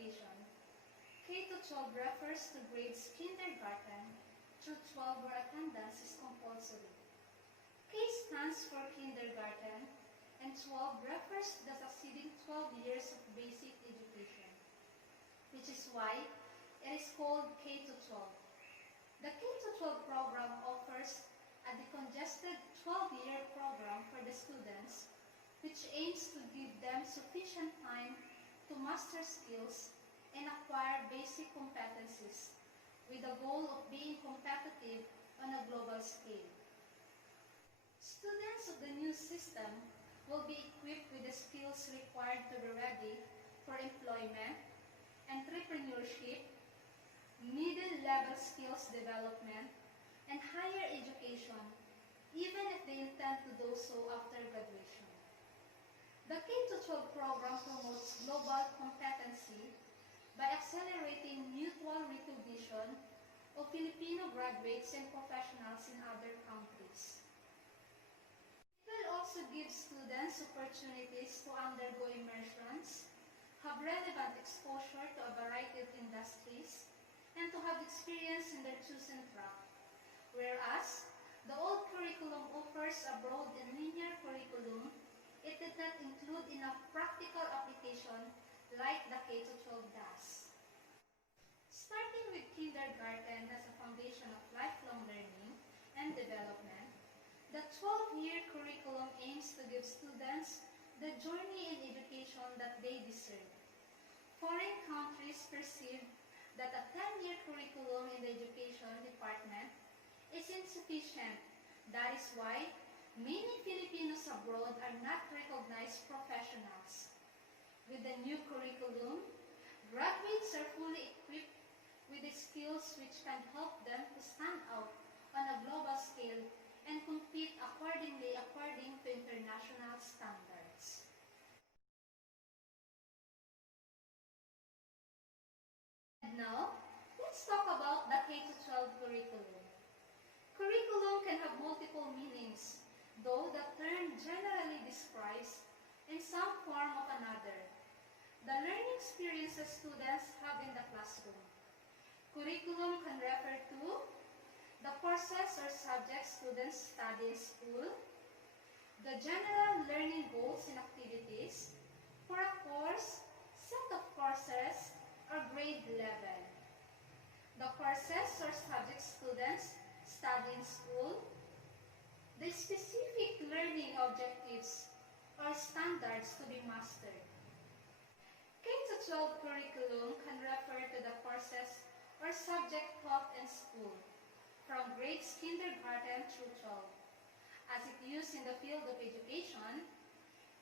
education. K-12 refers to grades kindergarten through 12 where attendance is compulsory. K stands for kindergarten, and 12 refers to the succeeding 12 years of basic education, which is why it is called K-12. The K-12 program offers a decongested 12-year program for the students, which aims to give them sufficient time to master skills and acquire basic competencies with the goal of being competitive on a global scale. Students of the new system will be equipped with the skills required to be ready for employment, entrepreneurship, middle-level skills development, and higher education, even if they intend to do so after graduation. The K-12 program promotes global competency by accelerating mutual recognition of Filipino graduates and professionals in other countries. It will also give students opportunities to undergo immersions, have relevant exposure to a variety of industries, and to have experience in their chosen track, whereas the old curriculum offers a broad and linear curriculum. It did not include enough practical application like the K-12 does. Starting with kindergarten as a foundation of lifelong learning and development, the 12-year curriculum aims to give students the journey in education that they deserve. Foreign countries perceive that a 10-year curriculum in the education department is insufficient. That is why many Filipinos abroad are not recognized professionals. With the new curriculum, graduates are fully equipped with the skills which can help them to stand out on a global scale and compete according to international standards. And now, let's talk about the K-12 curriculum. Curriculum can have multiple meanings, though the term generally describes in some form of another the learning experiences students have in the classroom. Curriculum can refer to the courses or subjects students study in school, the general learning goals and activities for a course, set of courses, or grade level, the courses or subjects students study in school, the specific learning objectives or standards to be mastered. K-12 curriculum can refer to the courses or subject taught in school, from grades kindergarten through 12. As it used in the field of education,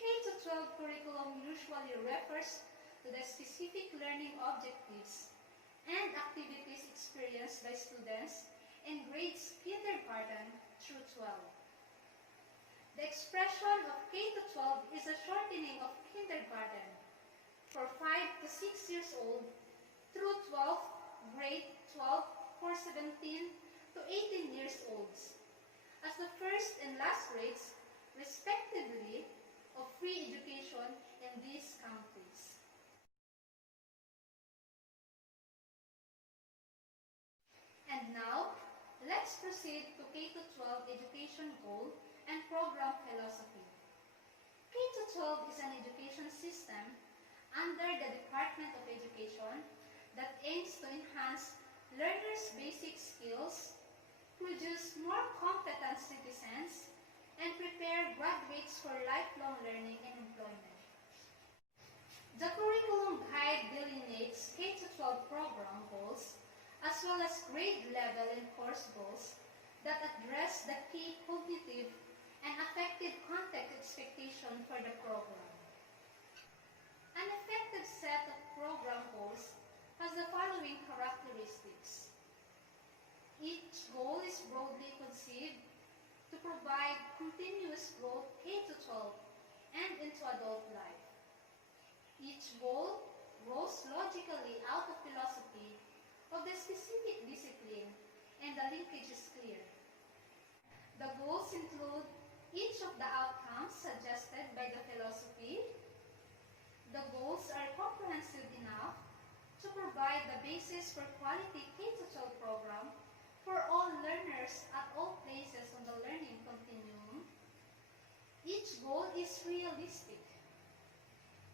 K-12 curriculum usually refers to the specific learning objectives and activities experienced by students in grades kindergarten through 12. The expression of K-12 is a shortening of kindergarten for 5 to 6 years old through 12th grade 12 for 17 to 18 years olds, as the first and last grades, respectively, of free education in these countries. And now, let's proceed to K-12 education goal and program philosophy. K-12 is an education system under the Department of Education that aims to enhance learners' basic skills, produce more competent citizens, and prepare graduates for lifelong learning and employment. The curriculum guide delineates K-12 program goals as well as grade level and course goals that address the key cognitive and affective context expectation for the program. An effective set of program goals has the following characteristics. Each goal is broadly conceived to provide continuous growth K-12 and into adult life. Each goal grows logically out of philosophy of the specific discipline, and the linkage is clear. The goals include each of the outcomes suggested by the philosophy. The goals are comprehensive enough provide the basis for quality K-12 program for all learners at all places on the learning continuum, each goal is realistic.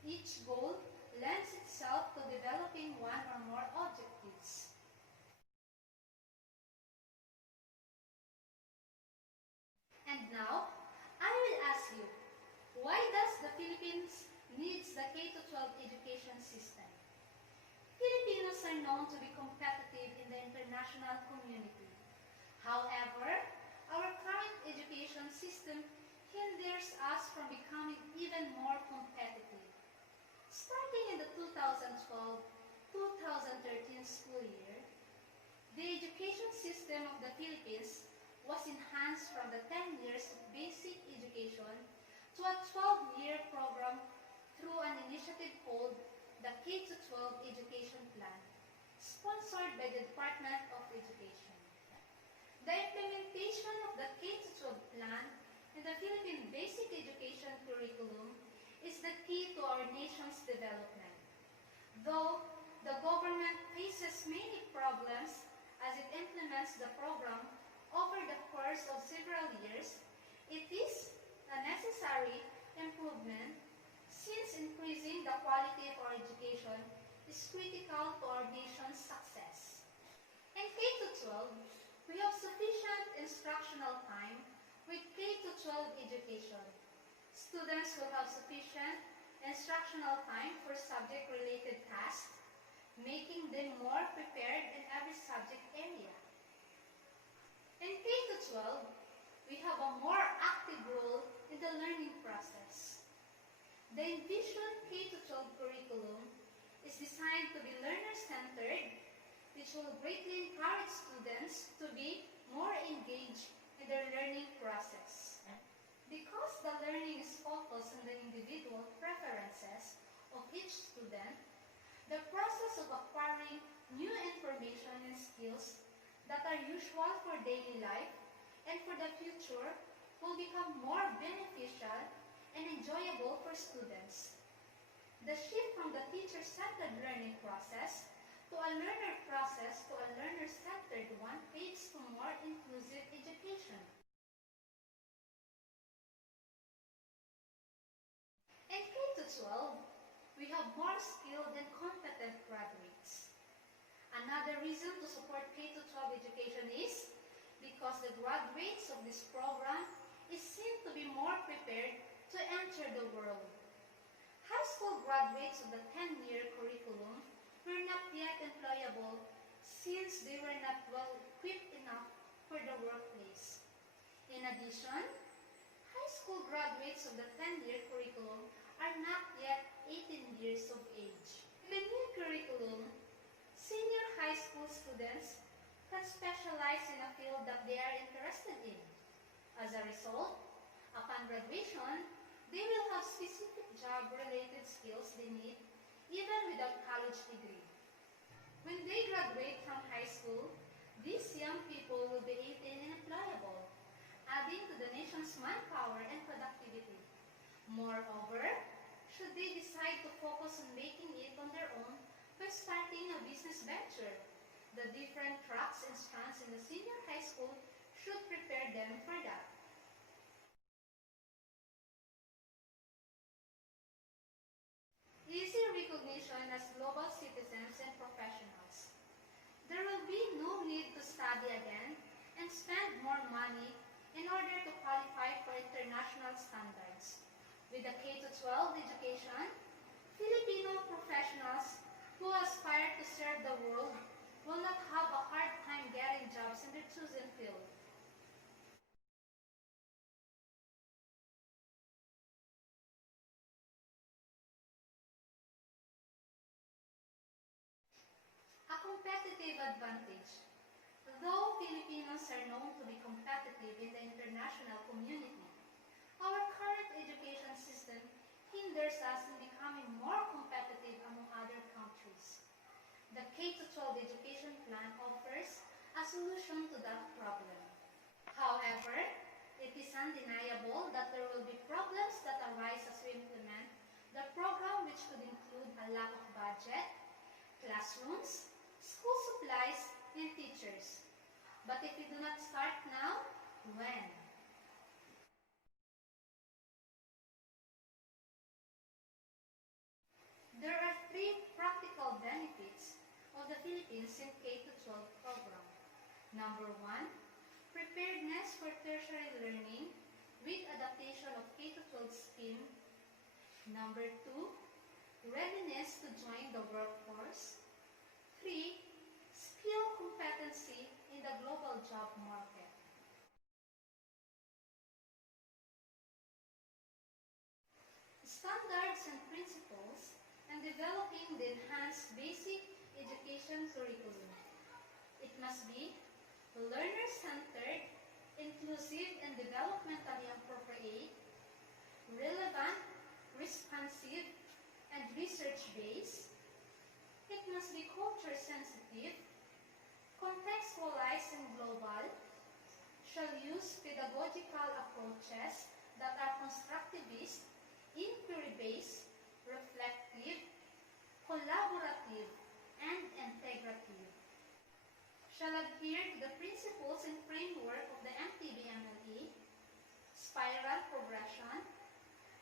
Each goal lends itself to developing one or more objectives. And now, I will ask you, why does the Philippines needs the K-12 education system? Filipinos are known to be competitive in the international community. However, our current education system hinders us from becoming even more competitive. Starting in the 2012-2013 school year, the education system of the Philippines was enhanced from the 10 years of basic education to a 12-year program through an initiative called the K-12 Education Plan, sponsored by the Department of Education. The implementation of the K-12 plan in the Philippine basic education curriculum is the key to our nation's development. Though the government faces many problems as it implements the program over the course of several years, it is a necessary improvement since increasing the quality of our education is critical to our nation's success. In K-12, we have sufficient instructional time with K-12 education. Students will have sufficient instructional time for subject-related tasks, making them more prepared in every subject area. In K-12, we have a more active role in the learning process. The envisioned K-12 curriculum is designed to be learner-centered, which will greatly encourage students to be more engaged in their learning process. Because the learning is focused on the individual preferences of each student, the process of acquiring new information and skills that are usual for daily life and for the future will become more beneficial and enjoyable for students. The shift from the teacher-centered learning process to a learner process to a learner-centered one leads to more inclusive education. In K-12, we have more skilled and competent graduates. Another reason to support K-12 education is because the graduates of this program is seen to be more prepared to enter the world. High school graduates of the 10-year curriculum were not yet employable since they were not well equipped enough for the workplace. In addition, high school graduates of the 10-year curriculum are not yet 18 years of age. In the new curriculum, senior high school students can specialize in a field that they are interested in. As a result, upon graduation, they will have specific job-related skills they need even without college degree. When they graduate from high school, these young people will be able and employable, adding to the nation's manpower and productivity. Moreover, should they decide to focus on making it on their own by starting a business venture, the different tracks and strands in the senior high school should prepare them for that. Easy recognition as global citizens and professionals. There will be no need to study again and spend more money in order to qualify for international standards. With the K-12 education, Filipino professionals who aspire to serve the world will not have a hard time getting jobs in their chosen field. A competitive advantage. Though Filipinos are known to be competitive in the international community, our current education system hinders us in becoming more competitive among other countries. The K-12 education plan offers a solution to that problem. However, it is undeniable that there will be problems that arise as we implement the program, which could include a lack of budget, classrooms, school supplies, and teachers. But if we do not start now, when? There are three practical benefits of the Philippines in K-12 program. Number one, preparedness for tertiary learning with adaptation of K-12 scheme. Number two, readiness to join the workforce. 3. Skill competency in the global job market. Standards and principles and developing the enhanced basic education curriculum. It must be learner-centered, inclusive and developmentally appropriate, relevant, responsive, and research-based. It must be culture-sensitive, contextualized and global, shall use pedagogical approaches that are constructivist, inquiry-based, reflective, collaborative, and integrative. Shall adhere to the principles and framework of the MTB-MLE, spiral progression,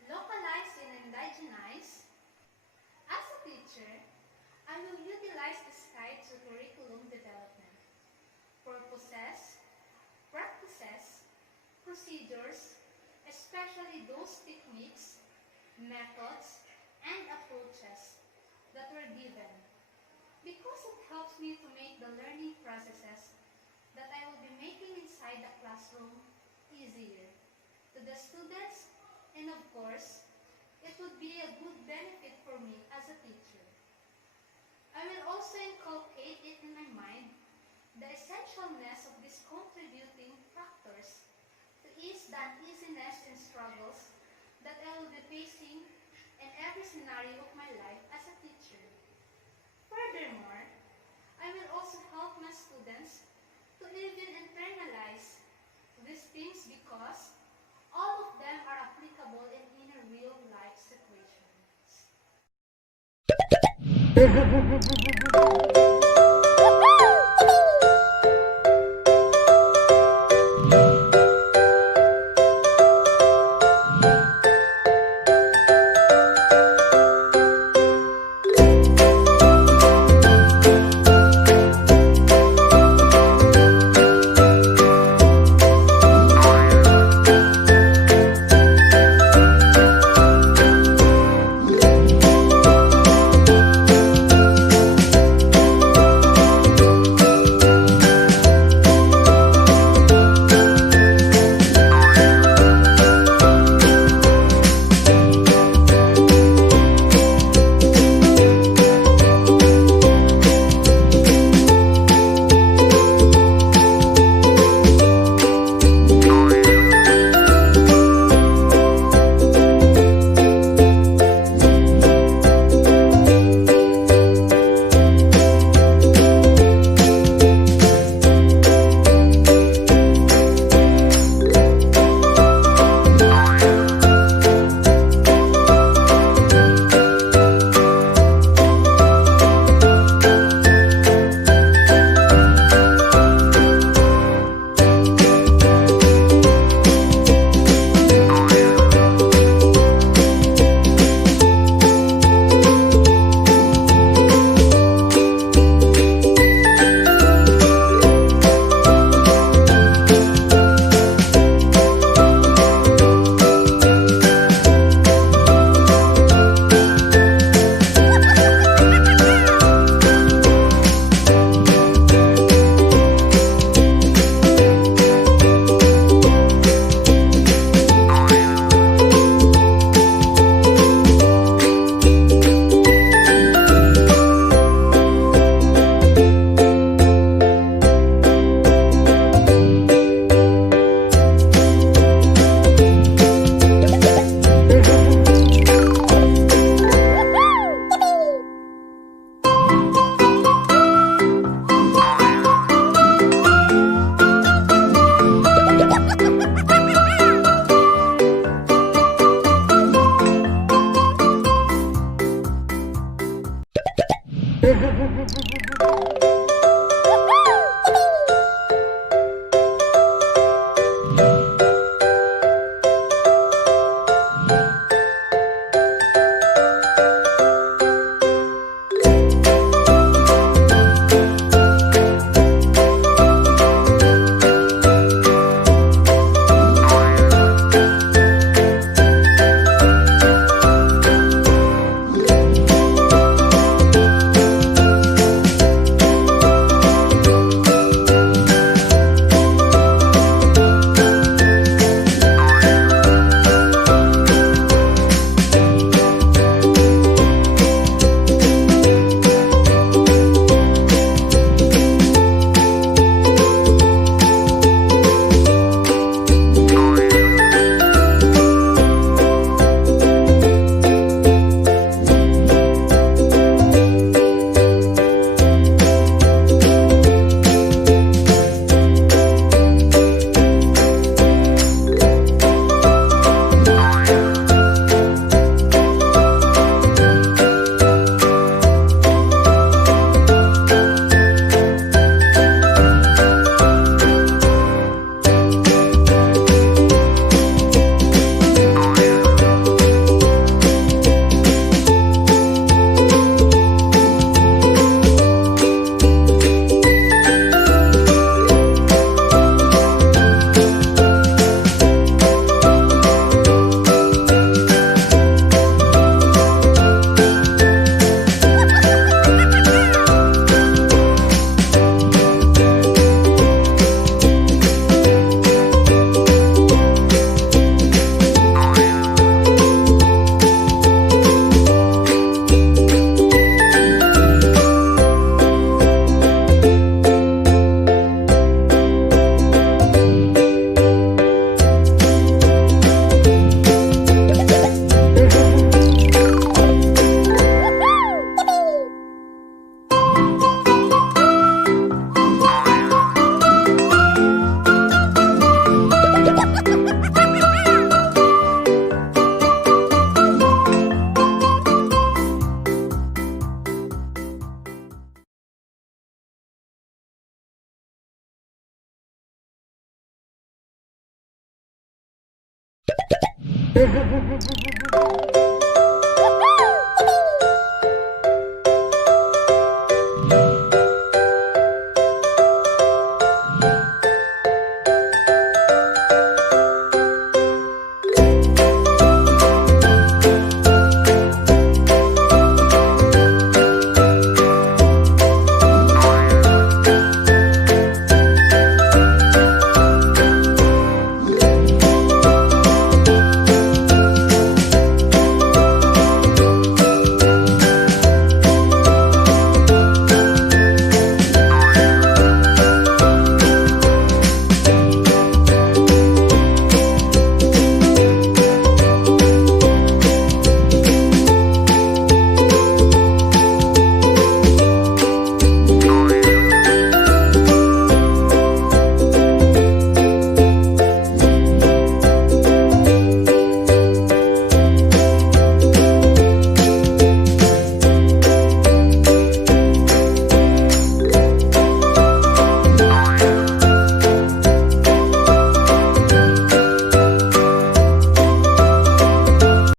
localize and indigenize. As a teacher, I will utilize this guide to curriculum development, purposes, practices, procedures, especially those techniques, methods, and approaches that were given, because it helps me to make the learning processes that I will be making inside the classroom easier to the students, and of course, it would be a good benefit for me as a teacher. I will also inculcate it in my mind the essentialness of these contributing factors to ease the uneasiness and struggles that I will be facing in every scenario of my life as a teacher. Furthermore, I will also help my students to even internalize these things because all of them are applicable in a real-life situations.